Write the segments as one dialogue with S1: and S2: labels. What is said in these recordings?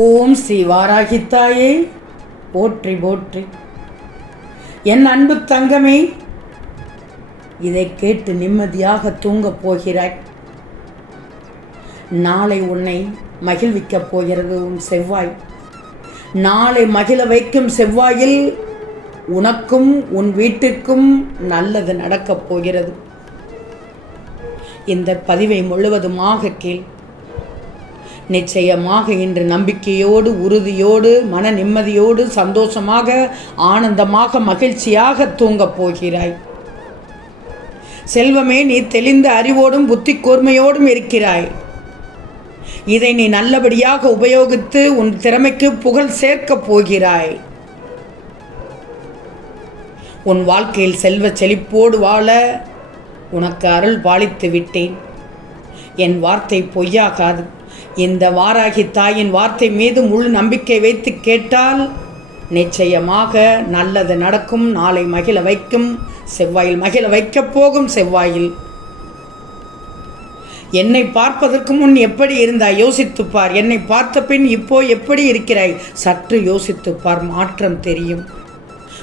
S1: ஓம் ஸ்ரீ வாராகித்தாயே போற்றி போற்றி. என் அன்பு தங்கமே இதை கேட்டு நிம்மதியாக தூங்கப் போகிறாய். நாளை உன்னை மகிழ்விக்கப் போகிறது உன் செவ்வாய். நாளை மகிழ வைக்கும் செவ்வாயில் உனக்கும் உன் வீட்டிற்கும் நல்லது நடக்கப் போகிறது. இந்த பதிவை முழுவதுமாக கேள். நிச்சயமாக இன்று நம்பிக்கையோடு உறுதியோடு மன நிம்மதியோடு சந்தோஷமாக ஆனந்தமாக மகிழ்ச்சியாக தூங்கப் போகிறாய். செல்வமே நீ தெளிந்த அறிவோடும் புத்தி கூர்மையோடும் இருக்கிறாய். இதை நீ நல்லபடியாக உபயோகித்து உன் திறமைக்கு புகழ் சேர்க்கப் போகிறாய். உன் வாழ்க்கையில் செல்வ செழிப்போடு வாழ உனக்கு அருள் பாலித்து விட்டேன். என் வார்த்தை பொய்யாகாது. இந்த வாராகி தாயின் வார்த்தை மீது முழு நம்பிக்கை வைத்து கேட்டால் நிச்சயமாக நல்லது நடக்கும் நாளை மகிழ வைக்கும் செவ்வாயில் மகிழ வைக்கப் போகும் செவ்வாயில். என்னை பார்ப்பதற்கு முன் எப்படி இருந்தாய்? யோசித்துப் பார். என்னை பார்த்த பின் இப்போ எப்படி இருக்கிறாய்? சற்று யோசித்துப் பார். மாற்றம் தெரியும்.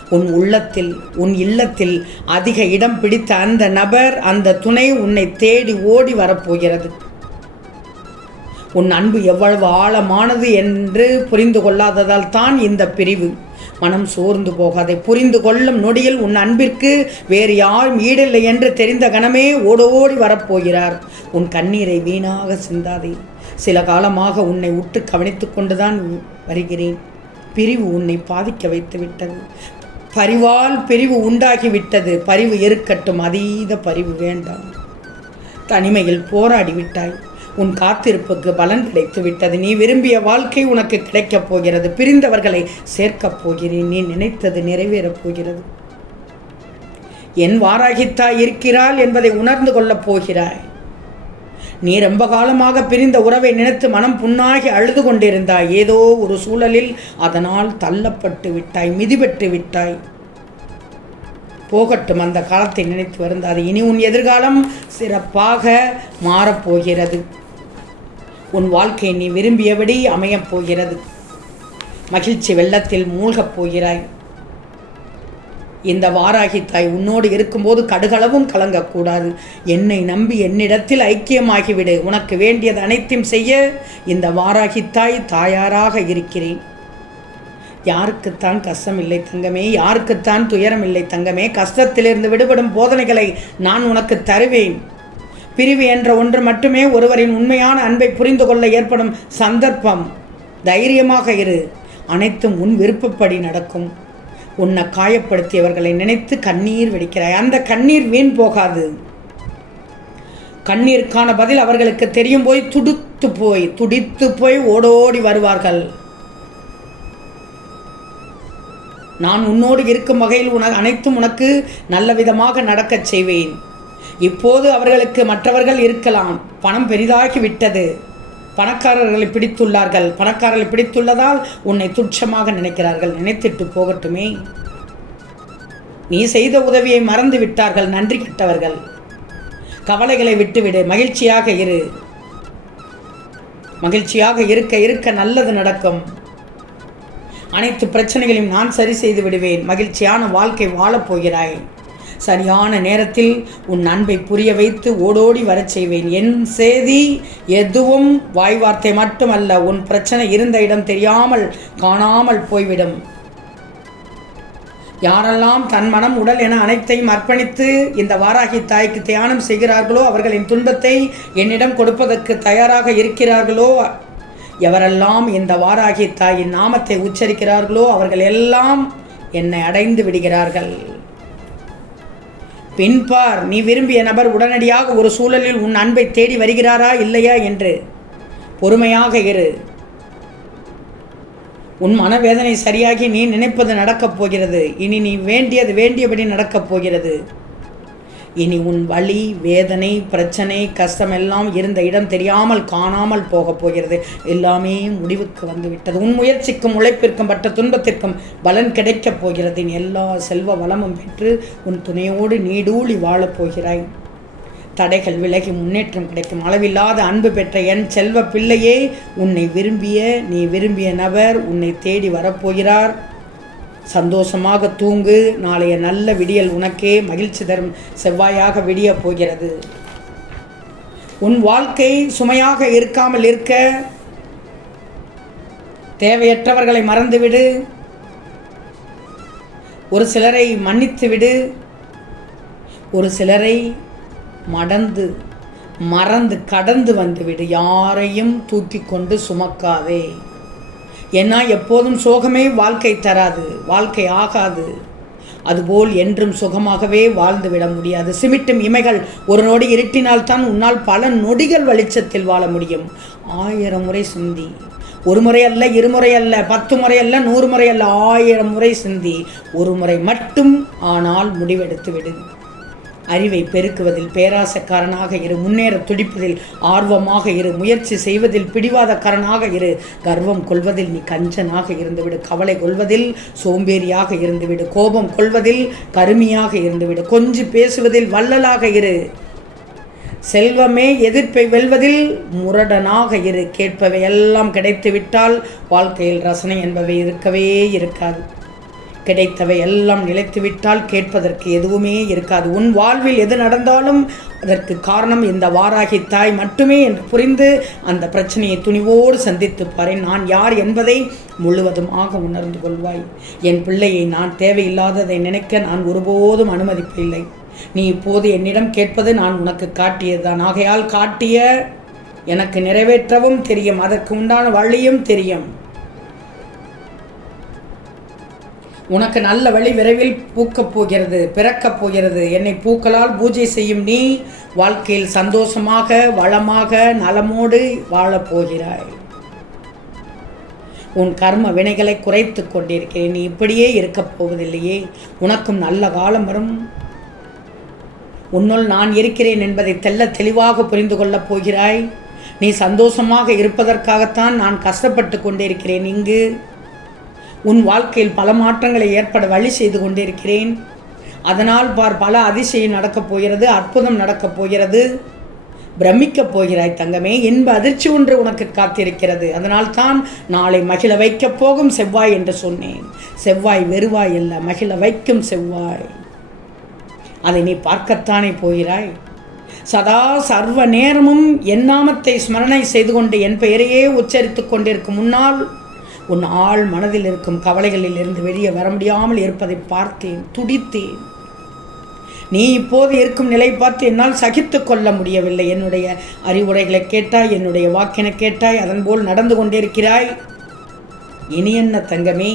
S1: உன் உள்ளத்தில் உன் இல்லத்தில் அதிக இடம் பிடித்த அந்த நபர் அந்த துணை உன்னை தேடி ஓடி வரப்போகிறது. உன் அன்பு எவ்வளவு ஆழமானது என்று புரிந்து கொள்ளாததால் தான் இந்த பிரிவு. மனம் சோர்ந்து போகாதே. புரிந்து கொள்ளும் நொடியில் உன் அன்பிற்கு வேறு யாரும் ஈடில்லை என்று தெரிந்த கணமே ஓடோடி வரப்போகிறார். உன் கண்ணீரை வீணாக சிந்தாதே. சில காலமாக உன்னை உற்று கவனித்து கொண்டுதான் வருகிறேன். பிரிவு உன்னை பாதிக்க வைத்து விட்டது பரிவால் பிரிவு உண்டாகிவிட்டது. பரிவு இருக்கட்டும். அதீத பரிவு வேண்டாம். தனிமையில் போராடி விட்டாய் உன் காத்திருப்புக்கு பலன் கிடைத்து விட்டது. நீ விரும்பிய வாழ்க்கை உனக்கு கிடைக்கப் போகிறது. பிரிந்தவர்களை சேர்க்கப் போகிறேன். நீ நினைத்தது நிறைவேறப் போகிறது. என் வாராகித்தாய் இருக்கிறாள் என்பதை உணர்ந்து கொள்ளப் போகிறாய். நீ ரொம்ப காலமாக பிரிந்த உறவை நினைத்து மனம் புண்ணாகி அழுது கொண்டிருந்தாய். ஏதோ ஒரு சூழலில் அதனால் தள்ளப்பட்டு விட்டாய் மிதிபெற்று விட்டாய். போகட்டும் அந்த காலத்தை நினைத்து வருந்தாது. இனி உன் எதிர்காலம் சிறப்பாக மாறப்போகிறது உன் வாழ்க்கை நீ விரும்பியபடி அமையப் போகிறது. மகிழ்ச்சி வெள்ளத்தில் மூழ்கப் போகிறாய். இந்த வாராகி தாய் உன்னோடு இருக்கும்போது கடுகளவும் கலங்கக்கூடாது. என்னை நம்பி என்னிடத்தில் ஐக்கியமாகிவிடு. உனக்கு வேண்டியது அனைத்தையும் செய்ய இந்த வாராகி தாய் தாயாராக இருக்கிறேன். யாருக்குத்தான் கஷ்டம் இல்லை தங்கமே யாருக்குத்தான் துயரம் இல்லை தங்கமே கஷ்டத்திலிருந்து விடுபடும் போதனைகளை நான் உனக்கு தருவேன். பிரிவு என்ற ஒன்று மட்டுமே ஒருவரின் உண்மையான அன்பை புரிந்து கொள்ள ஏற்படும் சந்தர்ப்பம். தைரியமாக இரு. அனைத்தும் உன் விருப்பப்படி நடக்கும். உன்னை காயப்படுத்தியவர்களை நினைத்து கண்ணீர் வெடிக்கிறாய். அந்த கண்ணீர் வீண் போகாது. கண்ணீருக்கான பதில் அவர்களுக்கு தெரியும் போய் துடித்து போய் துடித்து போய் ஓடோடி வருவார்கள். நான் உன்னோடு இருக்கும் வகையில் உன அனைத்தும் உனக்கு நல்ல விதமாக நடக்கச் செய்வேன். இப்போது அவர்களுக்கு மற்றவர்கள் இருக்கலாம். பணம் பெரிதாகி விட்டது. பணக்காரர்களை பிடித்துள்ளார்கள். பணக்காரர்களை பிடித்துள்ளதால் உன்னை துச்சமாக நினைக்கிறார்கள். நினைத்துட்டு போகட்டுமே. நீ செய்த உதவியை மறந்து விட்டார்கள். நன்றி கெட்டவர்கள். கவலைகளை விட்டுவிடு. மகிழ்ச்சியாக இரு. மகிழ்ச்சியாக இருக்க இருக்க நல்லது நடக்கும். அனைத்து பிரச்சனைகளையும் நான் சரி செய்து விடுவேன். மகிழ்ச்சியான வாழ்க்கை வாழப் போகிறாய். சரியான நேரத்தில் உன் அன்பை புரிய வைத்து ஓடோடி வரச் செய்வேன். என் செய்தி எதுவும் வாய் வார்த்தை மட்டுமல்ல உன் பிரச்சனை இருந்த இடம் தெரியாமல் காணாமல் போய்விடும். யாரெல்லாம் தன் மனம் உடல் என அனைத்தையும் அர்ப்பணித்து இந்த வாராகி தாய்க்கு தியானம் செய்கிறார்களோ அவர்களின் துன்பத்தை என்னிடம் கொடுப்பதற்கு தயாராக இருக்கிறார்களோ எவரெல்லாம் இந்த வாராகி தாயின் நாமத்தை உச்சரிக்கிறார்களோ அவர்கள் எல்லாம் என்னை அடைந்து விடுகிறார்கள். பின்பார் நீ விரும்பிய நபர் உடனடியாக ஒரு சூழலில் உன் அன்பை தேடி வருகிறாரா இல்லையா என்று. பொறுமையாக இரு. உன் மனவேதனை சரியாகி நீ நினைப்பது நடக்கப் போகிறது. இனி நீ வேண்டியது வேண்டியபடி நடக்கப் போகிறது. இனி உன் வலி வேதனை பிரச்சனை கஷ்டம் எல்லாம் இருந்த இடம் தெரியாமல் காணாமல் போகப் போகிறது. எல்லாமே முடிவுக்கு வந்து விட்டது உன் முயற்சிக்கும் உழைப்பிற்கும் பட்ட துன்பத்திற்கும் பலன் கிடைக்கப் போகிறது. நீ எல்லா செல்வ வளமும் பெற்று உன் துணையோடு நீடூழி வாழப் போகிறாய். தடைகள் விலகி முன்னேற்றம் கிடைக்கும். அளவில்லாத அன்பு பெற்ற என் செல்வ பிள்ளையே உன்னை விரும்பிய நீ விரும்பிய நபர் உன்னை தேடி வரப்போகிறார் சந்தோஷமாக தூங்கு. நாளைய நல்ல விடியல் உனக்கே மகிழ்ச்சி தரும் செவ்வாயாக விடியப் போகிறது. உன் வாழ்க்கை சுமையாக இருக்காமல் இருக்க. தேவையற்றவர்களை மறந்துவிடு. ஒரு சிலரை மன்னித்து விடு ஒரு சிலரை மடந்து மறந்து கடந்து வந்துவிடு. யாரையும் தூக்கி கொண்டு சுமக்காதே. ஏன்னா எப்போதும் சோகமே வாழ்க்கை தராது வாழ்க்கை ஆகாது. அதுபோல் என்றும் சுகமாகவே வாழ்ந்துவிட முடியாது. சிமிட்டும் இமைகள் ஒரு நொடி இருட்டினால்தான் உன்னால் பல நொடிகள் வெளிச்சத்தில் வாழ முடியும். ஆயிரம் முறை சிந்தி. ஒரு முறை அல்ல இருமுறை அல்ல பத்து முறை அல்ல நூறு முறை அல்ல ஆயிரம் முறை சிந்தி. ஒரு முறை மட்டும் ஆனால் முடிவெடுத்து விடு அறிவை பெருக்குவதில் பேராசக்காரனாக இரு முன்னேற துடிப்பதில் ஆர்வமாக இரு முயற்சி செய்வதில் பிடிவாதக்காரனாக இரு. கர்வம் கொள்வதில் நீ கஞ்சனாக இருந்துவிடு கவலை கொள்வதில் சோம்பேறியாக இருந்துவிடு கோபம் கொள்வதில் கருமியாக இருந்துவிடு கொஞ்சி பேசுவதில் வள்ளலாக இரு. செல்வமே எதிர்ப்பை வெல்வதில் முரடனாக இரு. கேட்பவை எல்லாம் கிடைத்துவிட்டால் வாழ்க்கையில் ரசனை என்பவை இருக்கவே இருக்காது. கிடைத்தவை எல்லாம் நிலைத்துவிட்டால் கேட்பதற்கு எதுவுமே இருக்காது. உன் வாழ்வில் எது நடந்தாலும் அதற்கு காரணம் இந்த வாராகி தாய் மட்டுமே என்று புரிந்து அந்த பிரச்சனையை துணிவோடு சந்தித்து பாரு நான் யார் என்பதை முழுவதுமாக உணர்ந்து கொள்வாய். என் பிள்ளையை நான் தேவையில்லாததை நினைக்க நான் ஒருபோதும் அனுமதிப்பில்லை நீ இப்போது என்னிடம் கேட்பது நான் உனக்கு காட்டியதுதான். ஆகையால் காட்டிய எனக்கு நிறைவேற்றவும் தெரியும். அதற்கு உண்டான வழியும் தெரியும். உனக்கு நல்ல வழி விரைவில் பூக்கப் போகிறது பிறக்கப் போகிறது. என்னை பூக்களால் பூஜை செய்யும் நீ வாழ்க்கையில் சந்தோஷமாக வளமாக நலமோடு வாழப் போகிறாய். உன் கர்ம வினைகளை குறைத்து கொண்டிருக்கிறேன். நீ இப்படியே இருக்கப் போவதில்லையே. உனக்கும் நல்ல காலம் வரும். உன்னுள் நான் இருக்கிறேன் என்பதை தெல்ல தெளிவாக புரிந்து கொள்ளப் போகிறாய். நீ சந்தோஷமாக இருப்பதற்காகத்தான் நான் கஷ்டப்பட்டு கொண்டிருக்கிறேன். இங்கு உன் வாழ்க்கையில் பல மாற்றங்களை ஏற்பட வழி செய்து கொண்டிருக்கிறேன். அதனால் பார் பல அதிசயம் நடக்கப் போகிறது அற்புதம் நடக்கப் போகிறது. பிரமிக்கப் போகிறாய் தங்கமே இன்ப அதிர்ச்சி ஒன்று உனக்கு காத்திருக்கிறது. அதனால் தான் நாளை மகிழ வைக்கப் போகும் செவ்வாய் என்று சொன்னேன். செவ்வாய் வெறுவாய் அல்ல மகிழ வைக்கும் செவ்வாய். அதை நீ பார்க்கத்தானே போகிறாய்? சதா சர்வ நேரமும் என் நாமத்தை ஸ்மரணை செய்து கொண்டு என் பெயரையே உச்சரித்து கொண்டிருக்கும் முன்னால் உன் ஆள் மனதில் இருக்கும் கவலைகளில் இருந்து வெளியே வர முடியாமல் இருப்பதை பார்த்தேன் துடித்தேன். நீ இப்போது இருக்கும் நிலை பார்த்து என்னால் சகித்து கொள்ள முடியவில்லை. என்னுடைய அறிவுரைகளை கேட்டாய் என்னுடைய வாக்கினை கேட்டாய் அதன் போல் நடந்து கொண்டிருக்கிறாய். இனி என்ன தங்கமே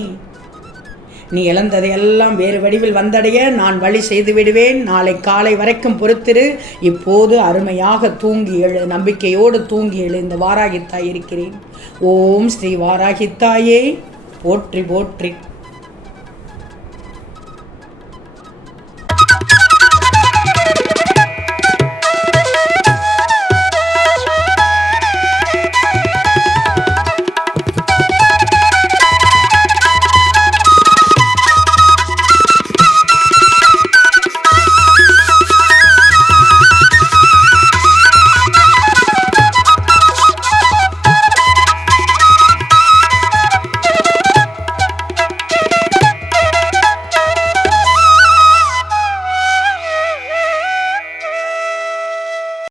S1: நீ இழந்ததையெல்லாம் வேறு வடிவில் வந்தடைய நான் வழி செய்து விடுவேன். நாளை காலை வரைக்கும் பொறுத்திரு. இப்போது அருமையாக தூங்கி எழு நம்பிக்கையோடு தூங்கி எழு இந்த வாராகித்தாய் இருக்கிறேன். ஓம் ஸ்ரீ வாராகித்தாயே. போற்றி போற்றி.